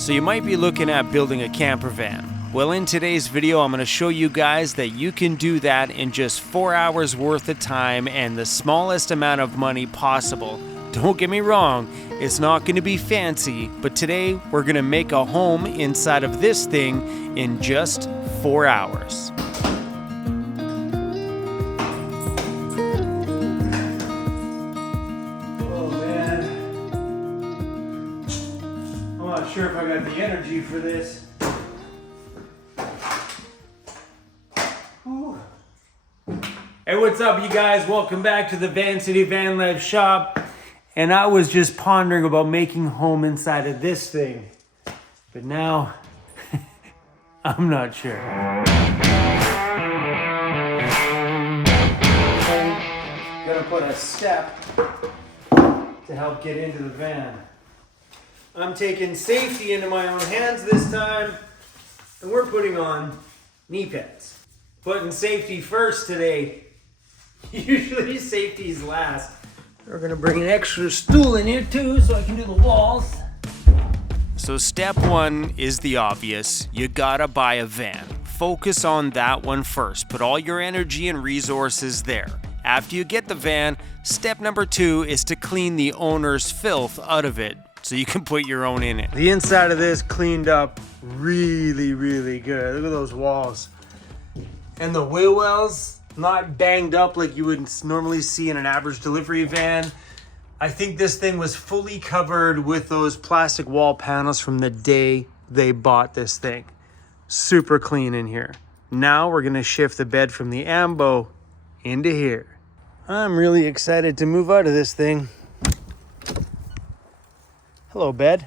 So you might be looking at building a camper van. Well, in today's video, I'm going to show you guys that you can do that in just 4 hours worth of time and the smallest amount of money possible. Don't get me wrong, it's not going to be fancy, but today we're going to make a home inside of this thing in just 4 hours. I'm not sure if I got the energy for this. Whew. Hey, what's up, you guys? Welcome back to the Vancity Vanlife shop. And I was just pondering about making home inside of this thing. But now, I'm not sure. I'm gonna put a step to help get into the van. I'm taking safety into my own hands this time, and we're putting on knee pads. Putting safety first today. Usually safety's last. We're gonna bring an extra stool in here too so I can do the walls. So step one is the obvious. You gotta buy a van. Focus on that one first. Put all your energy and resources there. After you get the van, step number 2 is to clean the owner's filth out of it, so you can put your own in it. The inside of this cleaned up really, really good. Look at those walls. And the wheel wells, not banged up like you would normally see in an average delivery van. I think this thing was fully covered with those plastic wall panels from the day they bought this thing. Super clean in here. Now we're gonna shift the bed from the ambo into here. I'm really excited to move out of this thing. Hello, bed.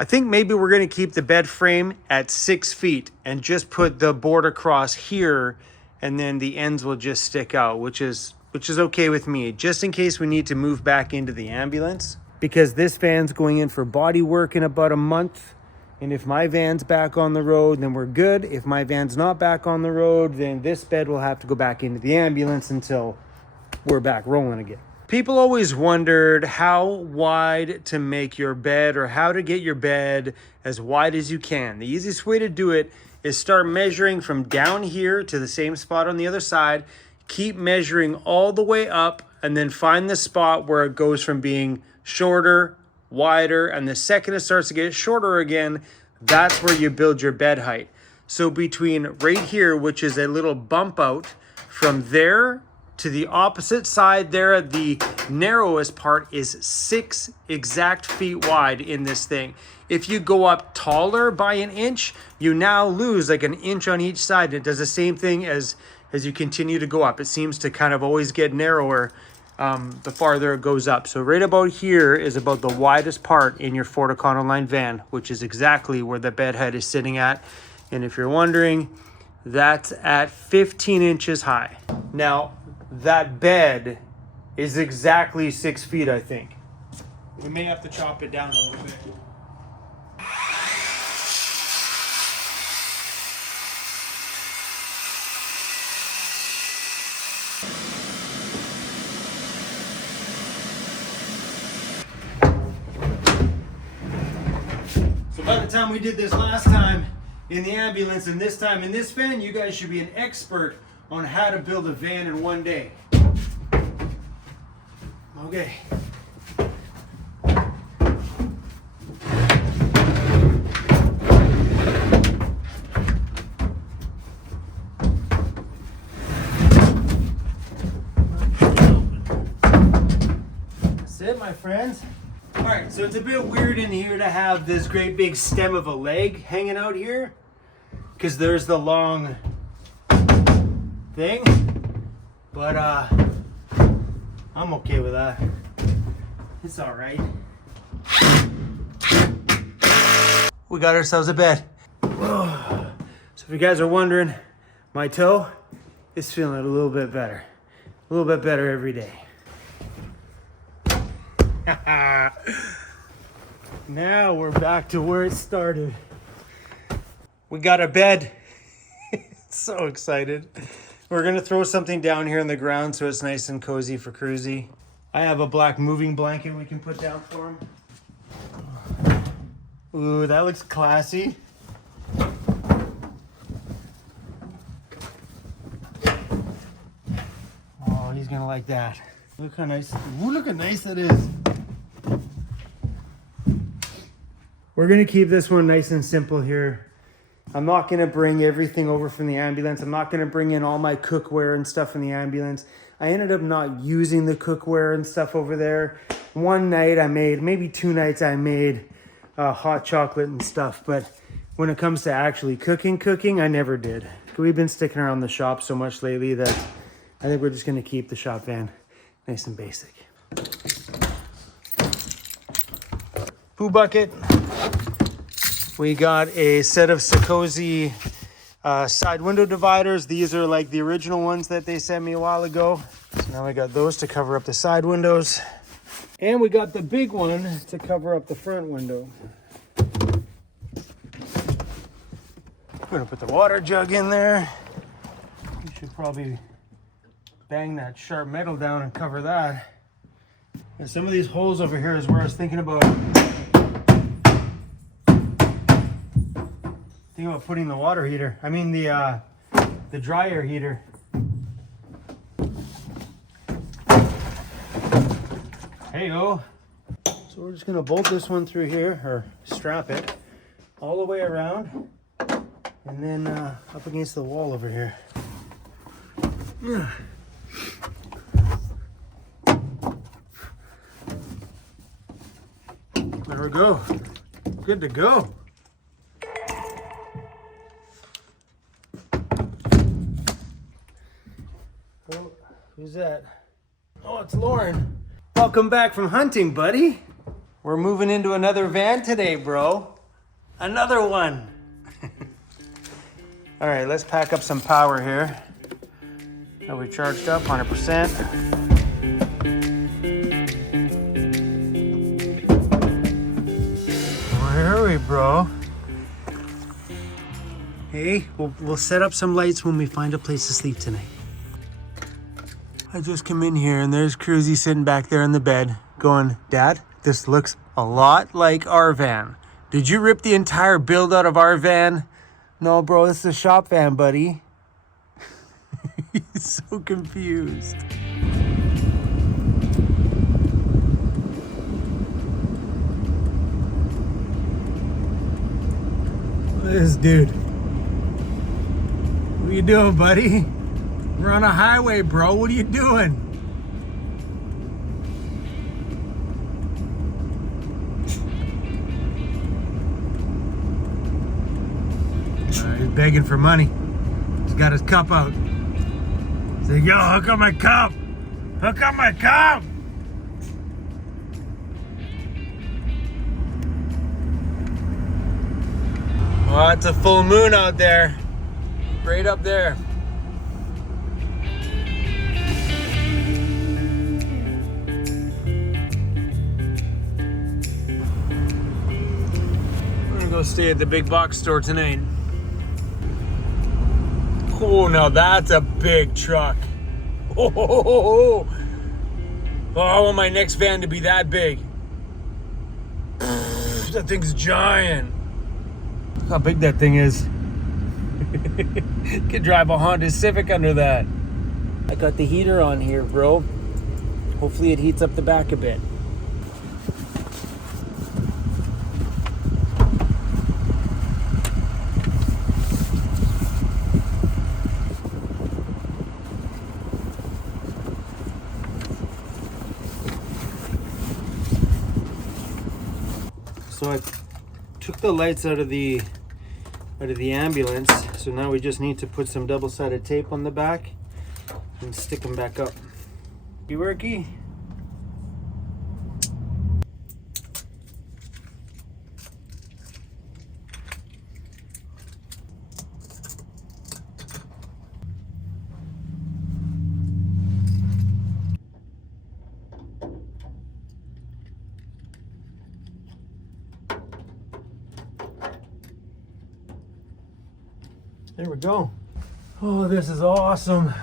I think maybe we're going to keep the bed frame at 6 feet and just put the board across here, and then the ends will just stick out, which is okay with me, just in case we need to move back into the ambulance. Because this van's going in for body work in about a month. And if my van's back on the road, then we're good. If my van's not back on the road, then this bed will have to go back into the ambulance until we're back rolling again. People always wondered how wide to make your bed or how to get your bed as wide as you can. The easiest way to do it is start measuring from down here to the same spot on the other side. Keep measuring all the way up and then find the spot where it goes from being shorter, wider, and the second it starts to get shorter again, that's where you build your bed height. So between right here, which is a little bump out, from there to the opposite side there, the narrowest part is 6 exact feet wide in this thing. If you go up taller by an inch, you now lose like an inch on each side. And it does the same thing as you continue to go up. It seems to kind of always get narrower the farther it goes up. So right about here is about the widest part in your Ford Econoline van, which is exactly where the bed head is sitting at. And if you're wondering, that's at 15 inches high. Now, that bed is exactly 6 feet, I think. We may have to chop it down a little bit. By the time we did this last time in the ambulance and this time in this van, you guys should be an expert on how to build a van in one day. Okay. That's it, my friends. Alright, so it's a bit weird in here to have this great big stem of a leg hanging out here, because there's the long thing, but I'm okay with that. It's alright. We got ourselves a bed. Whoa. So if you guys are wondering, my toe is feeling a little bit better. A little bit better every day. Now we're back to where it started. We got a bed. So excited. We're gonna throw something down here on the ground so it's nice and cozy for Cruzy. I have a black moving blanket we can put down for him. Ooh, that looks classy. Oh, he's gonna like that. Look how nice. Ooh, look how nice that is. We're gonna keep this one nice and simple here. I'm not gonna bring everything over from the ambulance. I'm not gonna bring in all my cookware and stuff in the ambulance. I ended up not using the cookware and stuff over there. One night I made, maybe 2 nights I made hot chocolate and stuff. But when it comes to actually cooking, I never did. We've been sticking around the shop so much lately that I think we're just gonna keep the shop van nice and basic. Poo bucket. We got a set of Sakozy side window dividers. These are like the original ones that they sent me a while ago. So now we got those to cover up the side windows. And we got the big one to cover up the front window. I'm gonna put the water jug in there. We should probably bang that sharp metal down and cover that. And some of these holes over here is where I was thinking about putting the water heater. I mean the dryer heater. Hey-o. So we're just gonna bolt this one through here, or strap it all the way around, and then up against the wall over here. There we go. Good to go. Oh, who's that? Oh, it's Lauren. Welcome back from hunting, buddy. We're moving into another van today, bro. Another one. All right, let's pack up some power here. Are we charged up 100%? Where are we, bro? Hey, we'll set up some lights when we find a place to sleep tonight. I just come in here and there's Cruzy sitting back there in the bed going, Dad, this looks a lot like our van. Did you rip the entire build out of our van? No, bro, this is a shop van, buddy. He's so confused. Look at this dude. What are you doing, buddy? We're on a highway, bro. What are you doing? He's begging for money. He's got his cup out. He's like, yo, hook up my cup. Hook up my cup. Oh, it's a full moon out there. Right up there. Go stay at the big box store tonight. Oh, now that's a big truck. Oh, I want my next van to be that big. That thing's giant. Look how big that thing is. Could drive a Honda Civic under that. I got the heater on here, bro. Hopefully it heats up the back a bit. So I took the lights out of the ambulance. So now we just need to put some double-sided tape on the back and stick them back up. You worky? There we go. Oh, this is awesome.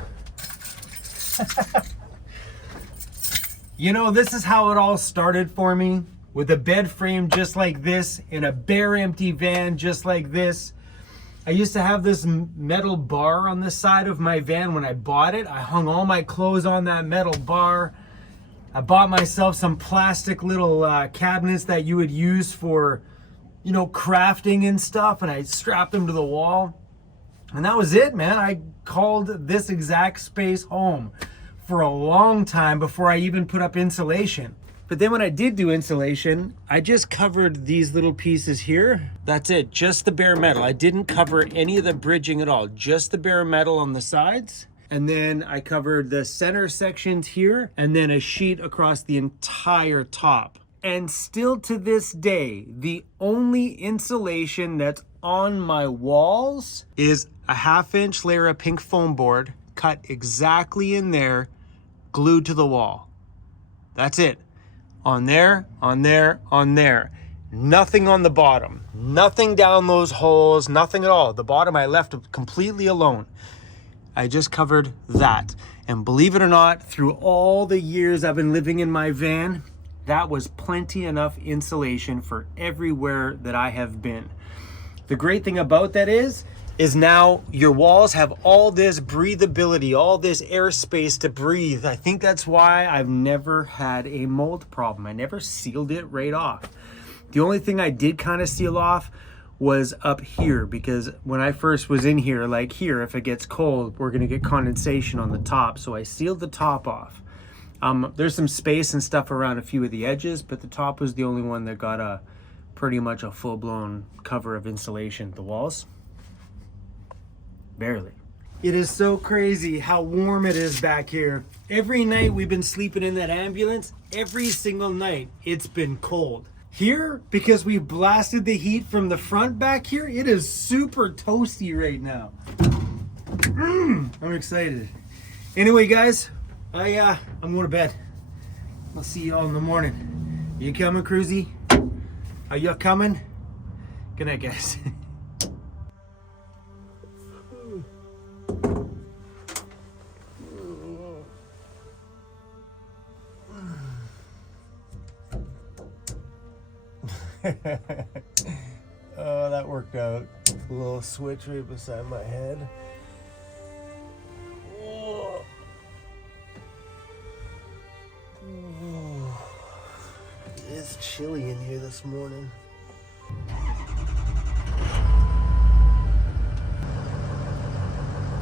You know, this is how it all started for me, with a bed frame just like this in a bare empty van just like this. I used to have this metal bar on the side of my van when I bought it. I hung all my clothes on that metal bar. I bought myself some plastic little cabinets that you would use for, you know, crafting and stuff, and I strapped them to the wall. And that was it, man. I called this exact space home for a long time before I even put up insulation. But then when I did do insulation, I just covered these little pieces here. That's it, just the bare metal. I didn't cover any of the bridging at all, just the bare metal on the sides. And then I covered the center sections here, and then a sheet across the entire top. And still to this day, the only insulation that's on my walls is a 1/2-inch layer of pink foam board cut exactly in there, glued to the wall. That's it. On there, on there, on there. Nothing on the bottom. Nothing down those holes, nothing at all. The bottom I left completely alone. I just covered that. And believe it or not, through all the years I've been living in my van, that was plenty enough insulation for everywhere that I have been. The great thing about that is now your walls have all this breathability, all this airspace to breathe. I think that's why I've never had a mold problem. I never sealed it right off. The only thing I did kind of seal off was up here, because when I first was in here, like here, if it gets cold, we're gonna get condensation on the top. So I sealed the top off. There's some space and stuff around a few of the edges, but the top was the only one that got pretty much a full-blown cover of insulation. The walls, barely. It is so crazy how warm it is back here. Every night we've been sleeping in that ambulance, every single night it's been cold. Here, because we blasted the heat from the front back here, it is super toasty right now. I'm excited. Anyway, guys, I'm going to bed. I'll see you all in the morning. You coming, Cruzy? Are you coming? Good night, guys. Oh, that worked out. A little switch right beside my head. Oh. It's chilly in here this morning.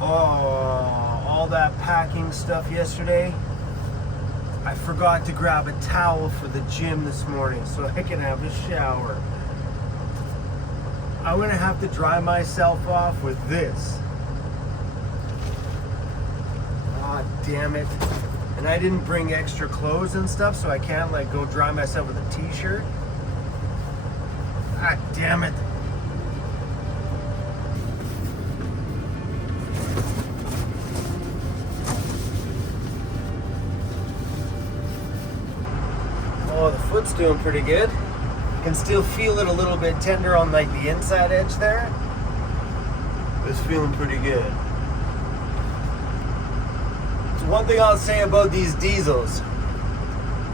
Oh, all that packing stuff yesterday. I forgot to grab a towel for the gym this morning so I can have a shower. I'm gonna have to dry myself off with this. Ah, damn it. And I didn't bring extra clothes and stuff, so I can't like go dry myself with a t-shirt. Ah, damn it. Oh, the foot's doing pretty good. Can still feel it a little bit tender on like the inside edge there. It's feeling pretty good. So one thing I'll say about these diesels,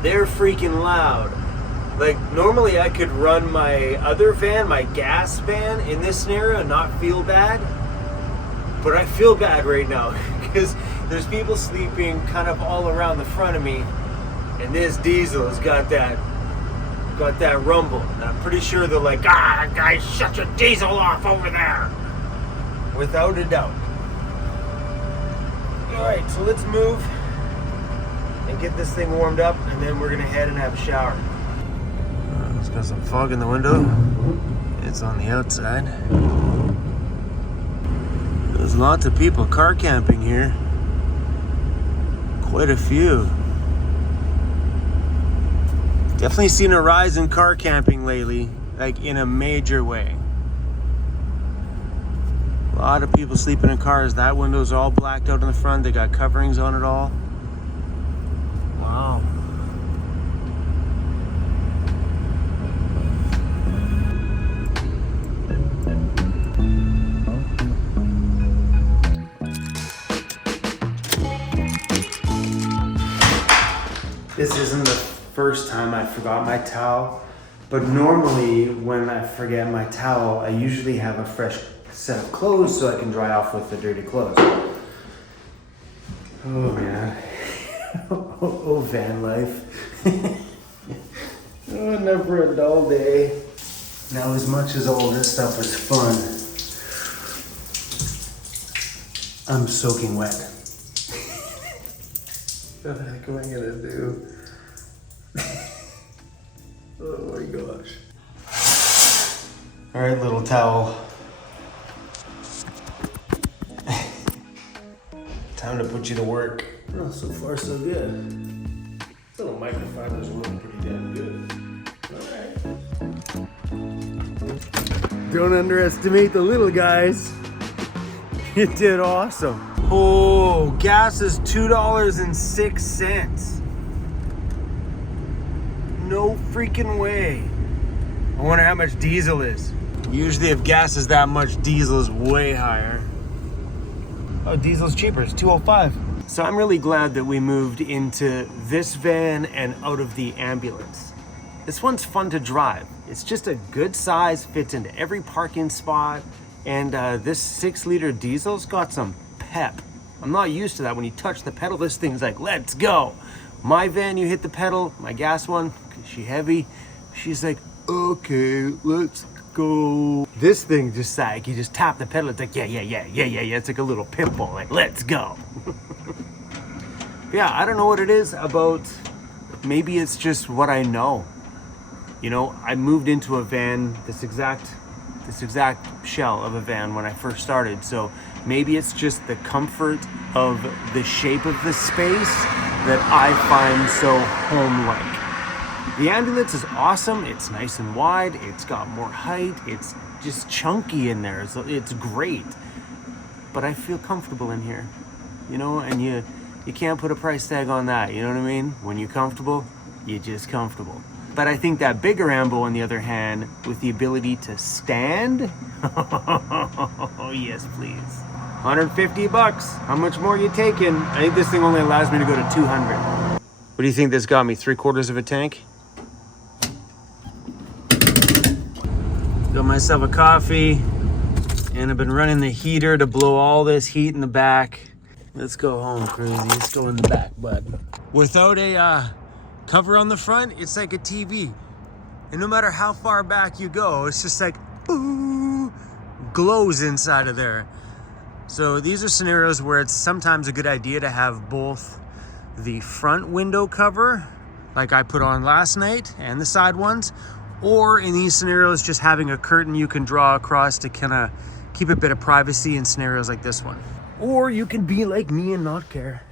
they're freaking loud. Like normally I could run my other van, my gas van, in this scenario and not feel bad. But I feel bad right now because there's people sleeping kind of all around the front of me. And this diesel has got that rumble. And I'm pretty sure they're like, guys, shut your diesel off over there. Without a doubt. All right, so let's move and get this thing warmed up, and then we're gonna head and have a shower. It's got some fog in the window. It's on the outside. There's lots of people car camping here. Quite a few. Definitely seen a rise in car camping lately, like in a major way. A lot of people sleeping in cars. That window's all blacked out in the front. They got coverings on it all. Wow. first time I forgot my towel. But normally when I forget my towel, I usually have a fresh set of clothes so I can dry off with the dirty clothes. Oh man. Oh, van life. Oh, never a dull day. Now, as much as all this stuff was fun, I'm soaking wet. What the heck am I gonna do? Oh my gosh. All right, little towel. Time to put you to work. Oh, so far so good. This little microfiber's working pretty damn good. Alright. Don't underestimate the little guys. You did awesome. Oh, gas is $2.06. No freaking way. I wonder how much diesel is. Usually if gas is that much, diesel is way higher. Oh, diesel's cheaper, it's $2.05. So I'm really glad that we moved into this van and out of the ambulance. This one's fun to drive. It's just a good size, fits into every parking spot, and this 6-liter diesel's got some pep. I'm not used to that. When you touch the pedal, this thing's like, let's go. My van, you hit the pedal, my gas one, she heavy, she's like, okay, let's go. This thing just like, you just tap the pedal, it's like, yeah. It's like a little pit bull, like, let's go. Yeah, I don't know what it is about, maybe it's just what I know. You know, I moved into a van, this exact shell of a van when I first started. So maybe it's just the comfort of the shape of the space that I find so home-like. The ambulance is awesome. It's nice and wide. It's got more height. It's just chunky in there. So it's great. But I feel comfortable in here, you know, and you can't put a price tag on that. You know what I mean? When you're comfortable, you're just comfortable. But I think that bigger Rambo, on the other hand, with the ability to stand, oh yes, please. $150. How much more are you taking? I think this thing only allows me to go to 200. What do you think this got me? 3/4 of a tank? Got myself a coffee, and I've been running the heater to blow all this heat in the back. Let's go home, crazy. Let's go in the back, bud. Without a cover on the front, it's like a TV. And no matter how far back you go, it's just like, ooh, glows inside of there. So these are scenarios where it's sometimes a good idea to have both the front window cover, like I put on last night, and the side ones, or in these scenarios, just having a curtain you can draw across to kind of keep a bit of privacy in scenarios like this one. Or you can be like me and not care.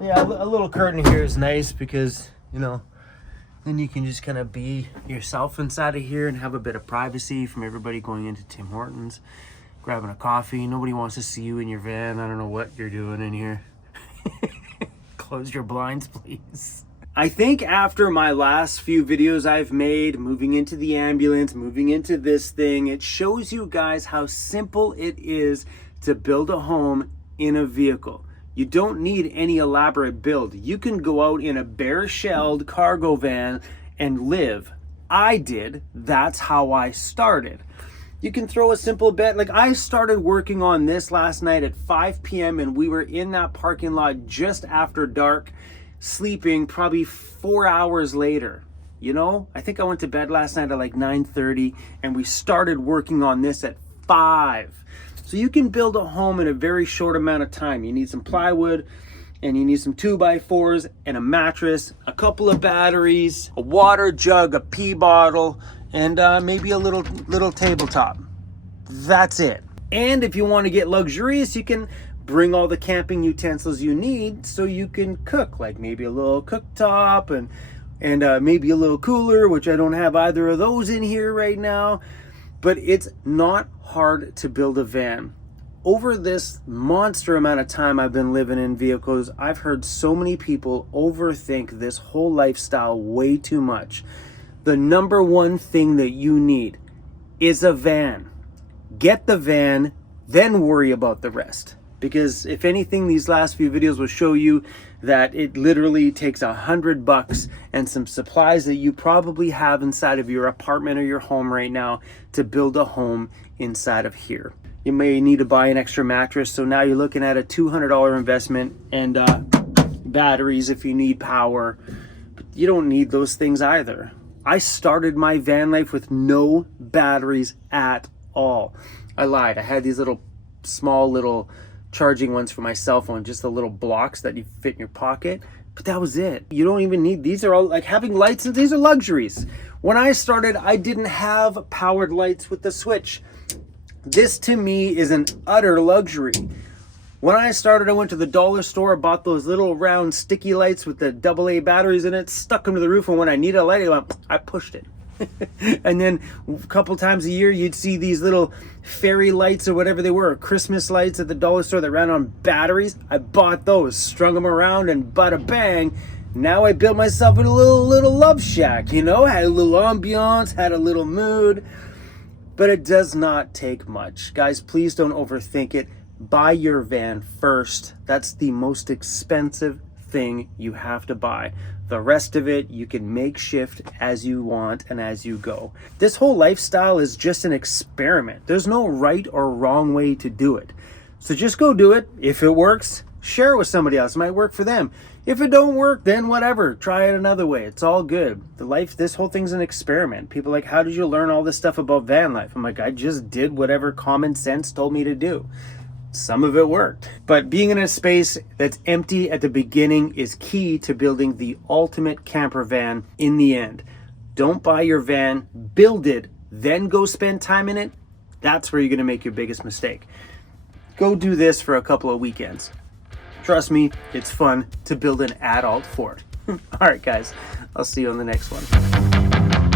Yeah, a little curtain here is nice because, you know, then you can just kind of be yourself inside of here and have a bit of privacy from everybody going into Tim Hortons, grabbing a coffee. Nobody wants to see you in your van. I don't know what you're doing in here. Close your blinds, please. I think after my last few videos I've made, moving into the ambulance, moving into this thing, it shows you guys how simple it is to build a home in a vehicle. You don't need any elaborate build. You can go out in a bare-shelled cargo van and live. I did. That's how I started. You can throw a simple bed. Like, I started working on this last night at 5 p.m. and we were in that parking lot just after dark, sleeping probably 4 hours later. You know, I think I went to bed last night at like 9:30 and we started working on this at 5. So you can build a home in a very short amount of time. You need some plywood and you need some 2x4s and a mattress, a couple of batteries, a water jug, a pee bottle, and maybe a little tabletop. That's it. And if you want to get luxurious, you can bring all the camping utensils you need so you can cook, like maybe a little cooktop and maybe a little cooler, which I don't have either of those in here right now. But it's not hard to build a van. Over this monster amount of time I've been living in vehicles, I've heard so many people overthink this whole lifestyle way too much. The number one thing that you need is a van. Get the van, then worry about the rest. because if anything, these last few videos will show you that it literally takes $100 and some supplies that you probably have inside of your apartment or your home right now to build a home inside of here. You may need to buy an extra mattress, so now you're looking at a $200 investment, and batteries if you need power. But you don't need those things either. I started my van life with no batteries at all. I lied. I had these little small little charging ones for my cell phone, just the little blocks that you fit in your pocket, but that was it. You don't even need, these are all like having lights, and these are luxuries. When I started, I didn't have powered lights with the switch. This to me is an utter luxury. When I started, I went to the dollar store, bought those little round sticky lights with the AA batteries in it, stuck them to the roof, and when I needed a light, I pushed it. And then a couple times a year, you'd see these little fairy lights or whatever they were, Christmas lights at the dollar store that ran on batteries. I bought those, strung them around, and bada bang, now I built myself a little love shack, you know, had a little ambiance, had a little mood. But it does not take much. Guys, please don't overthink it. Buy your van first. That's the most expensive thing you have to buy. The rest of it, you can make shift as you want and as you go. This whole lifestyle is just an experiment. There's no right or wrong way to do it. So just go do it. If it works, share it with somebody else. It might work for them. If it don't work, then whatever. Try it another way. It's all good. This whole thing's an experiment. People are like, how did you learn all this stuff about van life? I'm like, I just did whatever common sense told me to do. Some of it worked. But being in a space that's empty at the beginning is key to building the ultimate camper van in the end. Don't buy your van, build it, then go spend time in it. That's where you're going to make your biggest mistake. Go do this for a couple of weekends. Trust me, it's fun to build an adult fort. All right, guys, I'll see you on the next one.